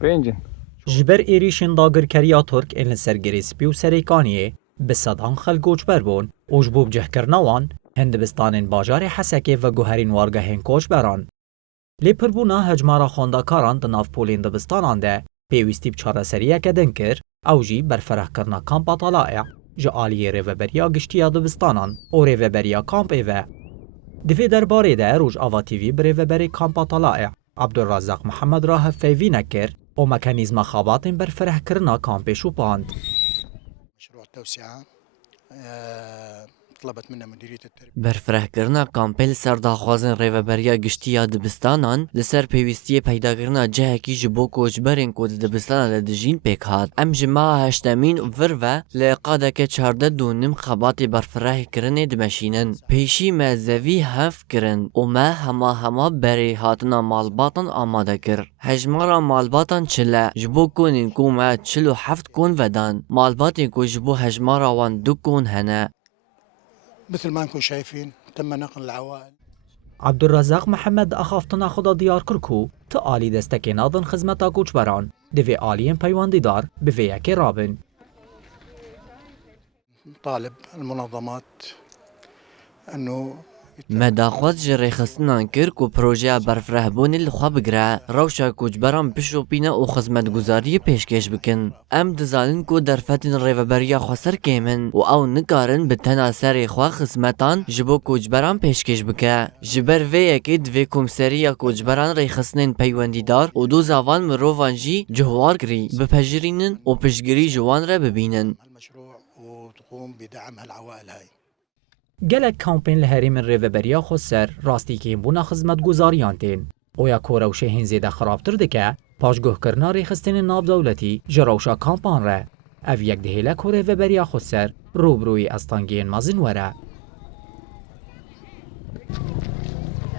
بینجن جبر ایریشن داگرکریا ترک این لسرگری سپی و سریکانیه به صدان خلگوچ بربون اوجبوب جهکرنوان هندبستان باجار حسکه و گوهرین وارگهین کوچ بران. لیپربونا هجمارا خوندکاران دناف پولین دبستانان ده پیوستی بچاره سریه کدن کر او جی برفره کرنا کامپا طلائع جا آلیه ریوبریا گشتیا دبستانان او ریوبریا کامپ ایوه. دوی درباره ده روش آوا تیوی بریوبری کامپا طلائع عبدالرزاق محمد راه فیوی نکر و مکانیزم خوابات برفره کرنا کامپ شوپاند. مشروع التوسعة طلبت منا مديرية التربية برفرهکرنا کامپل سرداخوازن ریوبریا گشتیا دبستانان لسر پیوستی پیداکرنا جهکی جبو کوچبرین کود دبستان لدجین پیک هات ام جما هشتمین ورو لقادک 14 دونم خباتی برفره کرنه دمشینن پیشی مزوی هف کرن و ما هما بری هاتنا مالباتن آماده کر هجمارا مالباتن چله جبو کنین کو ما 47 کن ودان مالباتن کو جبو هجمارا وان 2 کن هنه. مثل ما انكم شايفين تم نقل العوائل. عبدالرزاق محمد اخافتنا خدا دیار کرکو تا آلی دستک نادن خدمتا کوچبران دوی آلین پیواندی دار به ویک رابن. طالب المنظمات انه مداخوات جری خستنان کر کو پروژه برفره بونی لخوا بگره روشا کوچبران بشوپینه و خدمت گزاری پیشکش بکن ام دزالن کو درفتن ریوبریا خسر کیمن و او نکارن به تناسر خوا خدمتان جبو کوچبران پیشکش بکه جبر وی که دوی کمسریا کوچبران ری خستنین پیوندیدار و دو زوان مروانجی جهوار کری بپجرینن و پشگری جوان را ببینن المشروع وتقوم بدعم هالعوائل هاي. گلک کامپین لهری من ریوبریا خسر راستی که بونا خدمت گزاریان تین او یا کوروشه هنزیده خرابتر دکه پاشگوه کرنا ریخستین ناب دولتی جروشا کامپان ره او یک دهیلک ریوبریا خسر روبروی استانگین مازن وره.